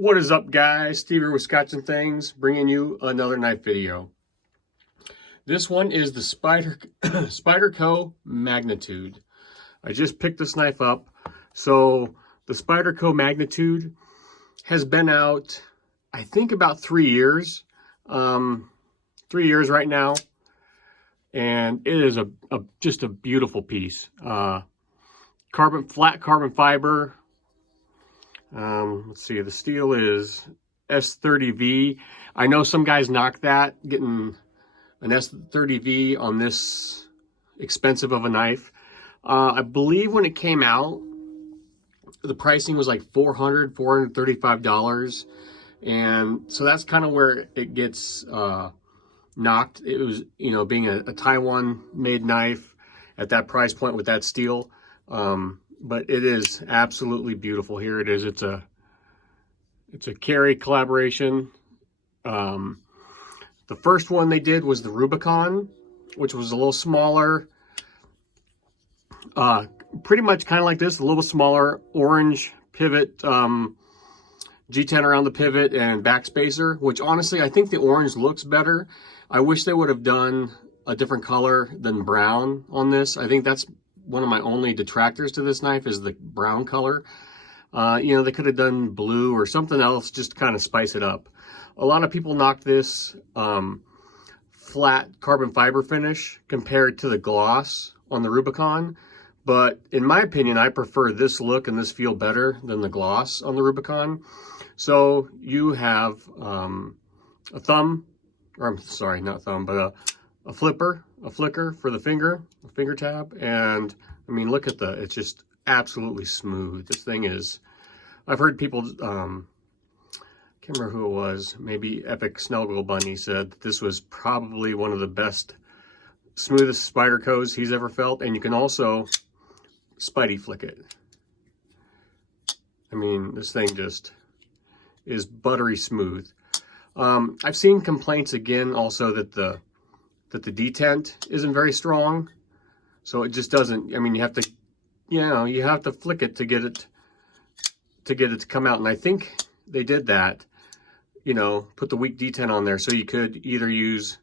What is up, guys? Steve here with Scotch and Things, bringing you another knife video. This one is the Spyderco Magnitude. I just picked this knife up. So the Spyderco Magnitude has been out, I think, about 3 years. 3 years right now, and it is just a beautiful piece. Flat carbon fiber. Let's see, the steel is S30V. I know some guys knock that, getting an S30V on this expensive of a knife. I believe when it came out, the pricing was like $435. And so that's kind of where it gets knocked. It was, you know, being a Taiwan-made knife at that price point with that steel. But it is absolutely beautiful. Here it is. It's a Cary collaboration. The first one they did was the Rubicon, which was a little smaller. Pretty much kind of like this, a little smaller, orange pivot, G10 around the pivot and backspacer, which honestly, I think the orange looks better. I wish they would have done a different color than brown on this. I think that's one of my only detractors to this knife, is the brown color. You know, they could have done blue or something else just to kind of spice it up. A lot of people knock this flat carbon fiber finish compared to the gloss on the Rubicon. But in my opinion, I prefer this look and this feel better than the gloss on the Rubicon. So you have a thumb, or I'm sorry, not thumb, but a flicker for the finger tab. And I mean, look at it's just absolutely smooth. This thing is, I've heard people, can't remember who it was, maybe Epic Snuggle Bunny said that this was probably one of the best, smoothest Spydercos he's ever felt. And you can also Spidey flick it. I mean, this thing just is buttery smooth. I've seen complaints again also that the detent isn't very strong, so it just doesn't. I mean, you have to, you know, you have to flick it to get it to come out. And I think they did that. You know, put the weak detent on there, so you could either use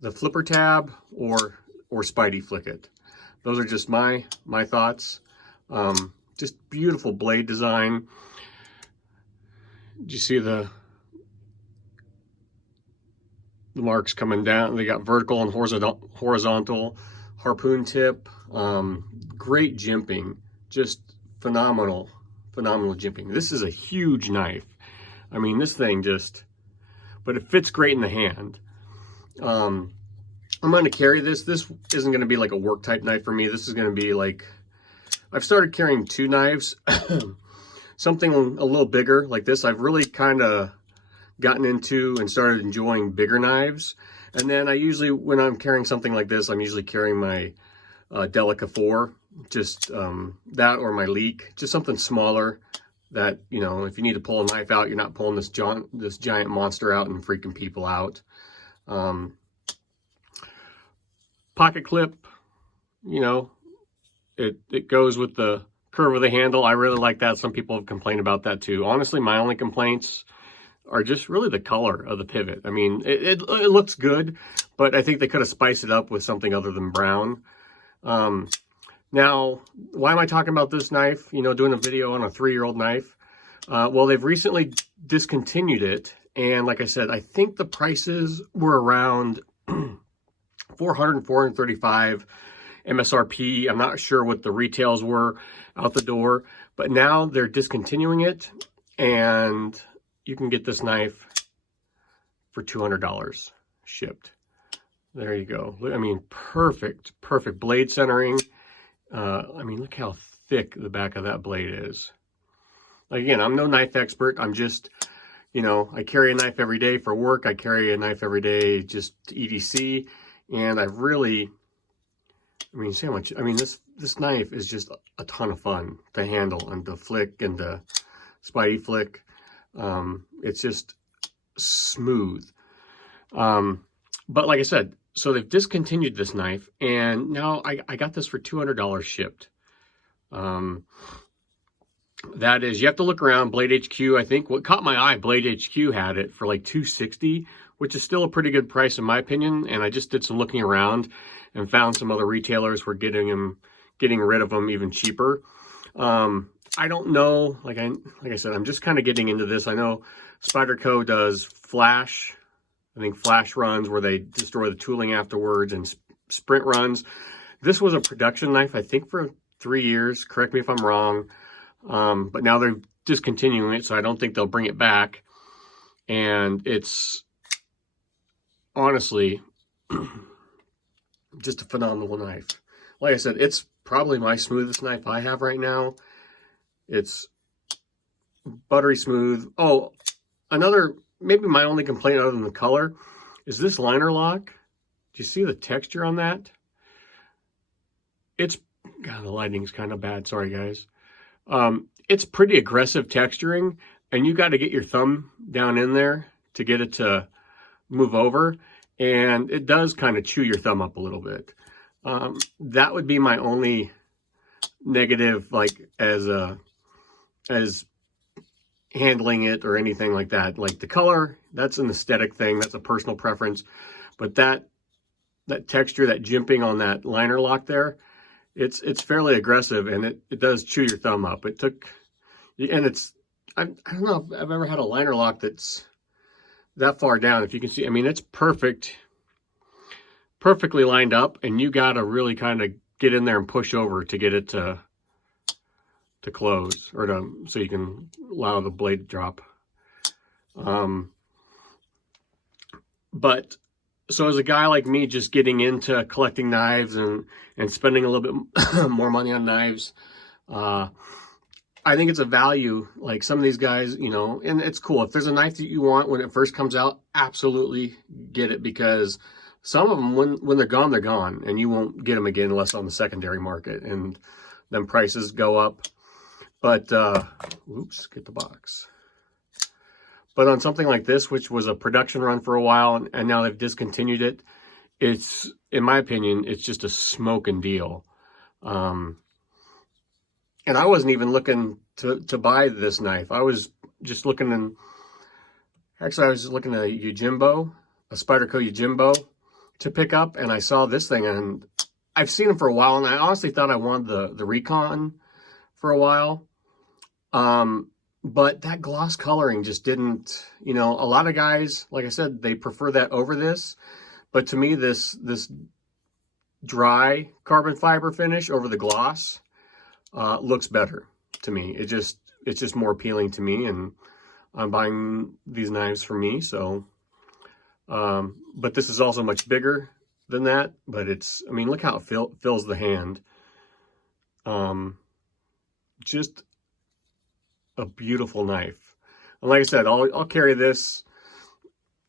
the flipper tab or Spidey flick it. Those are just my thoughts. Just beautiful blade design. Did you see the marks coming down? They got vertical and horizontal harpoon tip. Great jimping, just phenomenal jimping. This is a huge knife. I mean, this thing just, but it fits great in the hand. I'm going to carry this. This isn't going to be like a work type knife for me. This is going to be like, I've started carrying two knives, something a little bigger like this. I've really kind of gotten into and started enjoying bigger knives. And then I usually, when I'm carrying something like this, I'm usually carrying my Delica 4, just that, or my Leek, just something smaller that, you know, if you need to pull a knife out, you're not pulling this giant monster out and freaking people out. Pocket clip, you know, it goes with the curve of the handle. I really like that. Some people have complained about that too. Honestly, my only complaints are just really the color of the pivot. I mean, it looks good, but I think they could have spiced it up with something other than brown. Now, why am I talking about this knife? You know, doing a video on a 3-year-old knife. Well, they've recently discontinued it. And like I said, I think the prices were around $400, $435 MSRP. I'm not sure what the retails were out the door, but now they're discontinuing it, and you can get this knife for $200 shipped. There you go. I mean, perfect blade centering. I mean, look how thick the back of that blade is. Again, I'm no knife expert. I'm just, you know, I carry a knife every day for work. I carry a knife every day just to EDC. And I've really, I mean, see how much, I mean, this knife is just a ton of fun to handle and to flick and to Spidey flick. It's just smooth. But like I said, so they've discontinued this knife, and now I got this for $200 shipped. that is, you have to look around. Blade HQ, I think what caught my eye, Blade HQ had it for like $260, which is still a pretty good price in my opinion. And I just did some looking around and found some other retailers were getting rid of them even cheaper. I don't know, like I said, I'm just kind of getting into this. I know Spyderco does flash, I think flash runs where they destroy the tooling afterwards, and sprint runs. This was a production knife, I think, for 3 years. Correct me if I'm wrong. But now they're discontinuing it, so I don't think they'll bring it back. And it's honestly just a phenomenal knife. Like I said, it's probably my smoothest knife I have right now. It's buttery smooth. Oh, maybe my only complaint other than the color is this liner lock. Do you see the texture on that? God, the lighting's kind of bad. Sorry, guys. It's pretty aggressive texturing, and you got to get your thumb down in there to get it to move over, and it does kind of chew your thumb up a little bit. That would be my only negative, like as handling it or anything like that. Like the color, that's an aesthetic thing, that's a personal preference, but that texture, that jimping on that liner lock there, it's fairly aggressive, and it does chew your thumb up. I don't know if I've ever had a liner lock that's that far down. If you can see, I mean, it's perfectly lined up, and you got to really kind of get in there and push over to get it to close, or so you can allow the blade to drop. But so as a guy like me just getting into collecting knives and spending a little bit more money on knives, I think it's a value. Like some of these guys, you know, and it's cool. If there's a knife that you want when it first comes out, absolutely get it, because some of them, when they're gone, and you won't get them again unless on the secondary market, and then prices go up. But, oops, get the box. But on something like this, which was a production run for a while, and now they've discontinued it, it's, in my opinion, it's just a smoking deal. And I wasn't even looking to buy this knife. I was just looking actually I was looking at a Yojimbo, a Spyderco Yojimbo to pick up, and I saw this thing, and I've seen them for a while, and I honestly thought I wanted the Recon for a while. But that gloss coloring just didn't, you know, a lot of guys, like I said, they prefer that over this. But to me, this dry carbon fiber finish over the gloss looks better to me. It's just more appealing to me, and I'm buying these knives for me. So, but this is also much bigger than that. But it's, I mean, look how it fills the hand. Just a beautiful knife. And like I said, I'll carry this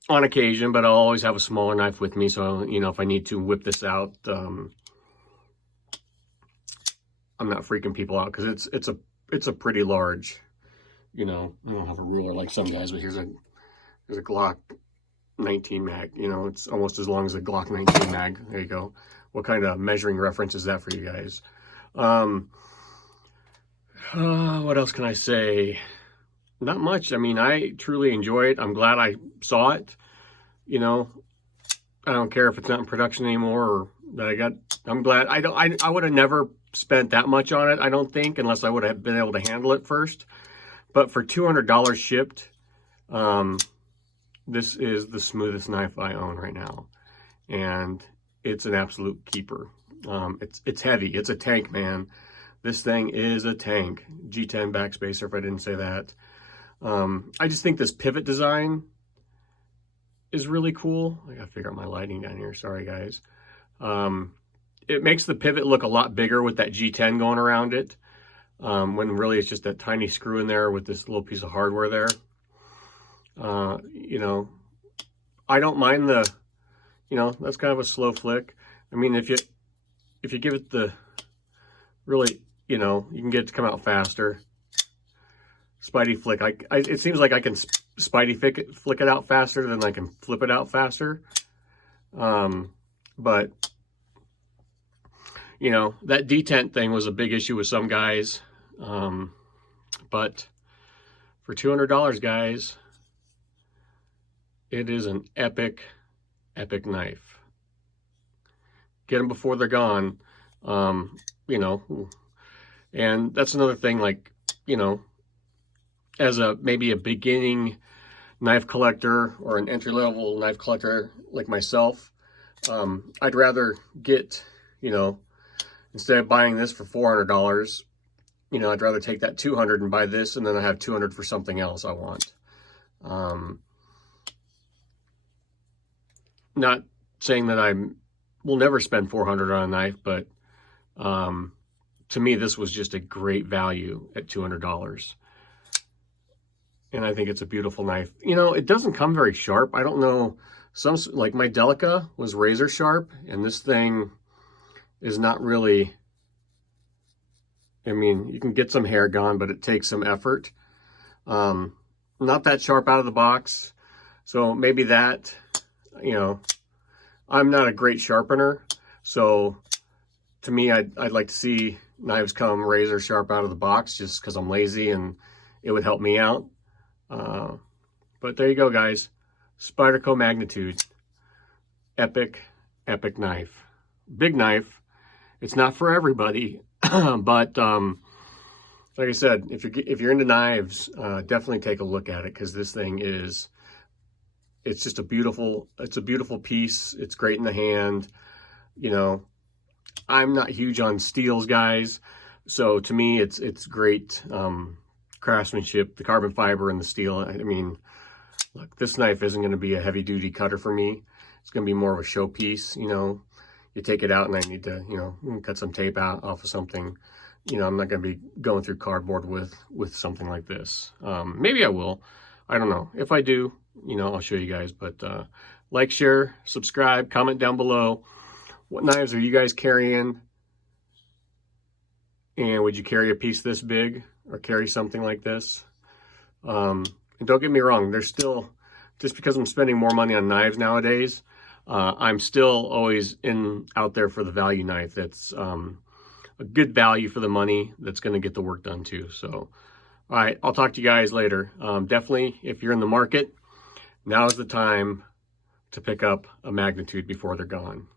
on occasion, but I'll always have a smaller knife with me. So, you know, if I need to whip this out, I'm not freaking people out, because it's a pretty large, you know, I don't have a ruler like some guys, but here's a Glock 19 mag, you know, it's almost as long as a Glock 19 mag. There you go. What kind of measuring reference is that for you guys? What else can I say? Not much. I mean, I truly enjoy it. I'm glad I saw it. You know, I don't care if it's not in production anymore, or that I'm glad. I would have never spent that much on it, I don't think, unless I would have been able to handle it first. But for $200 shipped, this is the smoothest knife I own right now, and it's an absolute keeper. It's heavy. It's a tank, man. This thing is a tank. G10 backspacer, if I didn't say that. I just think this pivot design is really cool. I gotta figure out my lighting down here. Sorry, guys. It makes the pivot look a lot bigger with that G10 going around it, when really it's just that tiny screw in there with this little piece of hardware there. You know, I don't mind you know, that's kind of a slow flick. I mean, if you give it the really, you know, you can get it to come out faster. Spidey flick. It seems like I can Spidey flick it out faster than I can flip it out faster. But, you know, that detent thing was a big issue with some guys. but for $200, guys, it is an epic, epic knife. Get them before they're gone, you know. And that's another thing, like, you know, as maybe a beginning knife collector or an entry-level knife collector like myself, I'd rather get, you know, instead of buying this for $400, you know, I'd rather take that $200 and buy this, and then I have $200 for something else I want. Not saying that I will never spend $400 on a knife, but to me, this was just a great value at $200. And I think it's a beautiful knife. You know, it doesn't come very sharp. I don't know, like my Delica was razor sharp, and this thing is not really, I mean, you can get some hair gone, but it takes some effort. Not that sharp out of the box. So maybe that, you know, I'm not a great sharpener. So to me, I'd like to see knives come razor sharp out of the box, just because I'm lazy and it would help me out. But there you go, guys. Spyderco Magnitude. Epic, epic knife. Big knife. It's not for everybody, but like I said, if you're into knives, definitely take a look at it, because this thing is, it's just a beautiful piece. It's great in the hand. You know, I'm not huge on steels, guys, so to me it's great craftsmanship, the carbon fiber and the steel. I mean, look, this knife isn't going to be a heavy duty cutter for me. It's going to be more of a showpiece. You know, you take it out and I need to, you know, cut some tape out off of something. You know, I'm not going to be going through cardboard with something like this. Maybe I will. I don't know. If I do, you know, I'll show you guys. But like, share, subscribe, comment down below. What knives are you guys carrying? And would you carry a piece this big or carry something like this? And don't get me wrong, there's still, just because I'm spending more money on knives nowadays, I'm still always out there for the value knife that's a good value for the money, that's going to get the work done too. So, all right, I'll talk to you guys later. Definitely, if you're in the market, now is the time to pick up a Magnitude before they're gone.